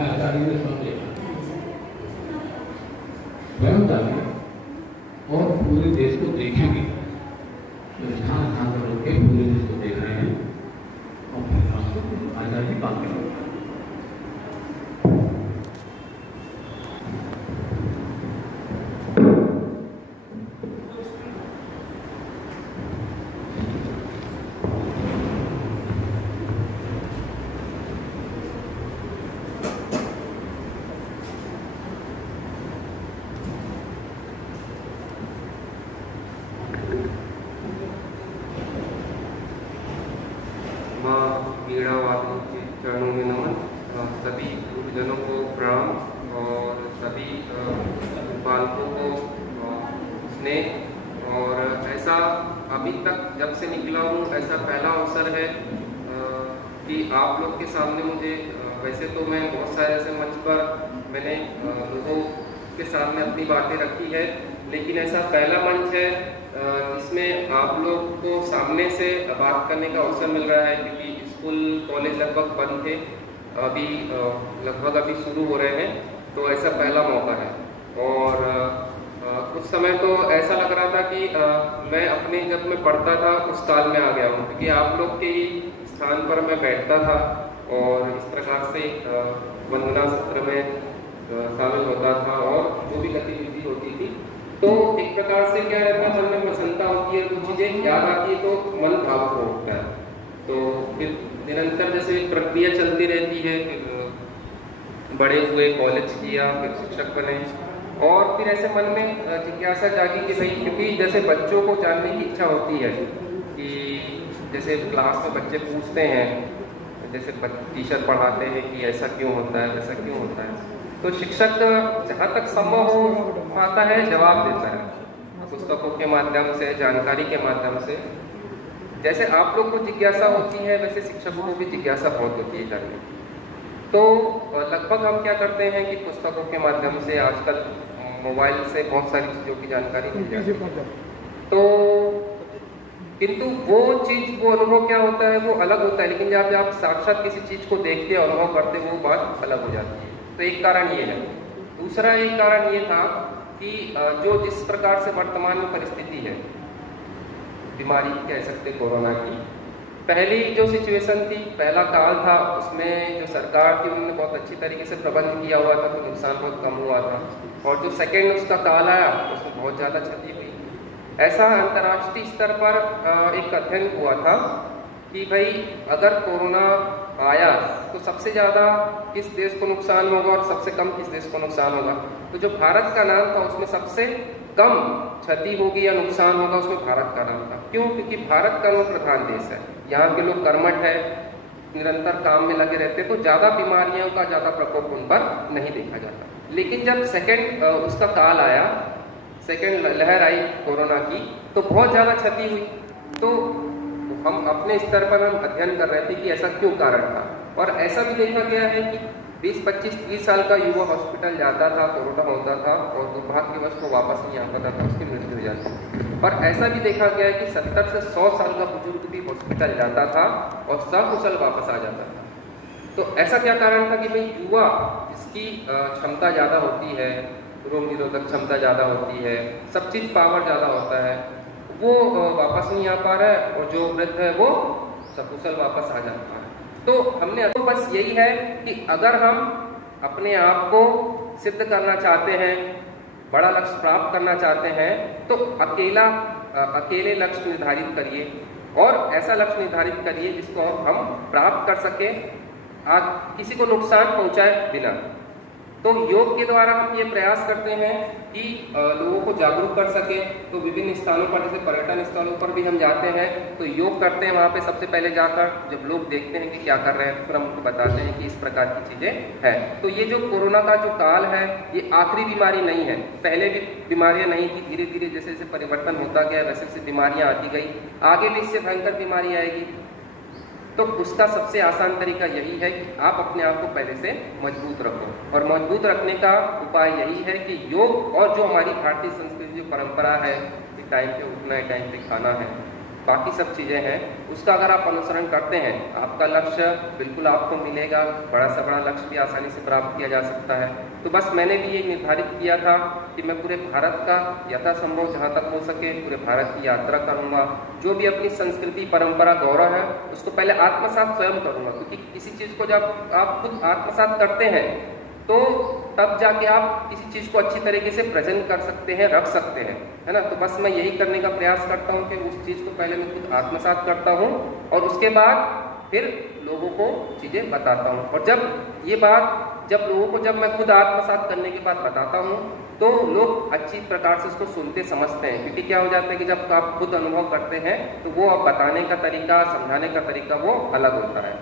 हमें आचार्य ने समझे स्वयं जाने और पूरे देश को देखेंगे, तो जहाँ पर लोग पूरे देश को देख रहे हैं और फिर राष्ट्र आजादी पाते हैं। चरणों में नमन। सभी गुरुजनों को प्रणाम और सभी बालकों को स्नेह। और ऐसा अभी तक जब से निकला हूँ ऐसा पहला अवसर है कि आप लोग के सामने मुझे, वैसे तो मैं बहुत सारे ऐसे मंच पर मैंने लोगों के सामने अपनी बातें रखी है, लेकिन ऐसा पहला मंच है जिसमें आप लोग को सामने से बात करने का अवसर मिल रहा है, क्योंकि स्कूल कॉलेज लगभग बंद थे, अभी लगभग अभी शुरू हो रहे हैं, तो ऐसा पहला मौका है। और कुछ समय तो ऐसा लग रहा था कि मैं अपने जब मैं पढ़ता था उस काल में आ गया हूँ, क्योंकि आप लोग के ही स्थान पर मैं बैठता था और इस प्रकार से वंदना सत्र में शामिल होता था और जो भी गतिविधि होती थी, तो एक प्रकार से क्या रहता है, मन में प्रसन्नता होती है, कुछ चीज़ें याद आती है तो मन भावुक हो उठता है। तो फिर निरंतर जैसे प्रक्रिया चलती रहती है, फिर बड़े हुए, कॉलेज किया, फिर शिक्षक बने, और फिर ऐसे मन में जिज्ञासा जागी कि भाई, क्योंकि जैसे बच्चों को जानने की इच्छा होती है कि जैसे क्लास में बच्चे पूछते हैं, जैसे टीचर पढ़ाते हैं कि ऐसा क्यों होता है, वैसा क्यों होता है, तो शिक्षक जहाँ तक संभव हो पाता है जवाब देता है, पुस्तकों के माध्यम से, जानकारी के माध्यम से। जैसे आप लोग को जिज्ञासा होती है वैसे शिक्षकों को भी जिज्ञासा बहुत होती है जानने की। तो लगभग हम क्या करते हैं कि पुस्तकों के माध्यम से, आजकल मोबाइल से बहुत सारी चीज़ों की जानकारी मिल जाती है, तो किंतु वो चीज़, वो अनुभव क्या होता है वो अलग होता है, लेकिन जब आप साक्षात किसी चीज़ को देखते अनुभव करते वो बात अलग हो जाती है। तो एक कारण ये है। दूसरा एक कारण ये था कि जो जिस प्रकार से वर्तमान में परिस्थिति है, बीमारी कह सकते कोरोना की, पहली जो सिचुएशन थी, पहला काल था, उसमें जो सरकार थी उन्होंने बहुत अच्छी तरीके से प्रबंध किया हुआ था, तो नुकसान बहुत कम हुआ था। और जो सेकेंड उसका काल आया उसमें बहुत ज़्यादा क्षति हुई। ऐसा अंतर्राष्ट्रीय स्तर पर एक अध्ययन हुआ था कि भाई अगर कोरोना आया तो सबसे ज़्यादा किस देश को नुकसान होगा और सबसे कम किस देश को नुकसान होगा। तो जो भारत का नाम था उसमें सबसे कम क्षति होगी या नुकसान होगा, उसमें भारत का नाम था। क्यों? क्योंकि भारत कर्म प्रधान देश है, यहाँ के लोग कर्मठ है, निरंतर काम में लगे रहते, तो ज़्यादा बीमारियों का ज़्यादा प्रकोप उन पर नहीं देखा जाता। लेकिन जब सेकेंड उसका काल आया, सेकेंड लहर आई कोरोना की, तो बहुत ज़्यादा क्षति हुई। तो हम अपने स्तर पर हम अध्ययन कर रहे थे कि ऐसा क्यों कारण था, और ऐसा भी देखा गया है कि 20, 25, 30 साल का युवा हॉस्पिटल जाता था, कोरोना होता था और दुर्भाग्यवश वो वापस नहीं आ पाता था, उसकी मृत्यु हो जाती थी। और ऐसा भी देखा गया है कि 70 से 100 साल का बुजुर्ग भी हॉस्पिटल जाता था और सकुशल वापस आ जाता था। तो ऐसा क्या कारण था कि भाई युवा, जिसकी क्षमता ज़्यादा होती है, रोग निरोधक क्षमता ज़्यादा होती है, सब चीज़ पावर ज़्यादा होता है, वो वापस नहीं आ पा रहा है, और जो वृद्ध है वो सकुशल वापस आ जाता है। तो हमने तो बस यही है कि अगर हम अपने आप को सिद्ध करना चाहते हैं, बड़ा लक्ष्य प्राप्त करना चाहते हैं, तो अकेले लक्ष्य निर्धारित करिए, और ऐसा लक्ष्य निर्धारित करिए जिसको हम प्राप्त कर सके, किसी को नुकसान पहुंचाए बिना। तो योग के द्वारा हम ये प्रयास करते हैं कि लोगों को जागरूक कर सके। तो विभिन्न स्थानों पर, जैसे पर्यटन स्थलों पर भी हम जाते हैं तो योग करते हैं। वहाँ पे सबसे पहले जाकर जब लोग देखते हैं कि क्या कर रहे हैं, फिर हम उनको बताते हैं कि इस प्रकार की चीज़ें हैं। तो ये जो कोरोना का जो काल है, ये आखिरी बीमारी नहीं है। पहले भी बीमारियाँ नहीं थी, धीरे धीरे जैसे जैसे परिवर्तन होता गया वैसे वैसे बीमारियाँ आती गई, आगे भी इससे भयंकर बीमारी आएगी। तो उसका सबसे आसान तरीका यही है कि आप अपने आप को पहले से मजबूत रखो, और मजबूत रखने का उपाय यही है कि योग और जो हमारी भारतीय संस्कृति जो परंपरा है कि टाइम पे उठना है, टाइम पे खाना है, बाकी सब चीज़ें हैं, उसका अगर आप अनुसरण करते हैं, आपका लक्ष्य बिल्कुल आपको मिलेगा, बड़ा से बड़ा लक्ष्य भी आसानी से प्राप्त किया जा सकता है। तो बस मैंने भी ये निर्धारित किया था कि मैं पूरे भारत का यथासंभव जहाँ तक हो सके पूरे भारत की यात्रा करूँगा, जो भी अपनी संस्कृति परंपरा गौरव है उसको पहले आत्मसात स्वयं करूँगा, क्योंकि किसी चीज़ को जब आप खुद आत्मसात करते हैं तो तब जाके आप किसी चीज़ को अच्छी तरीके से प्रेजेंट कर सकते हैं, रख सकते हैं, है ना। तो बस मैं यही करने का प्रयास करता हूँ कि उस चीज़ को पहले मैं खुद आत्मसात करता हूँ और उसके बाद फिर लोगों को चीज़ें बताता हूँ। और जब ये बात जब मैं खुद आत्मसात करने के बाद बताता हूँ तो लोग अच्छी प्रकार से उसको सुनते समझते हैं, क्योंकि क्या हो जाता है कि जब आप खुद अनुभव करते हैं तो वो अब बताने का तरीका, समझाने का तरीका वो अलग होता है।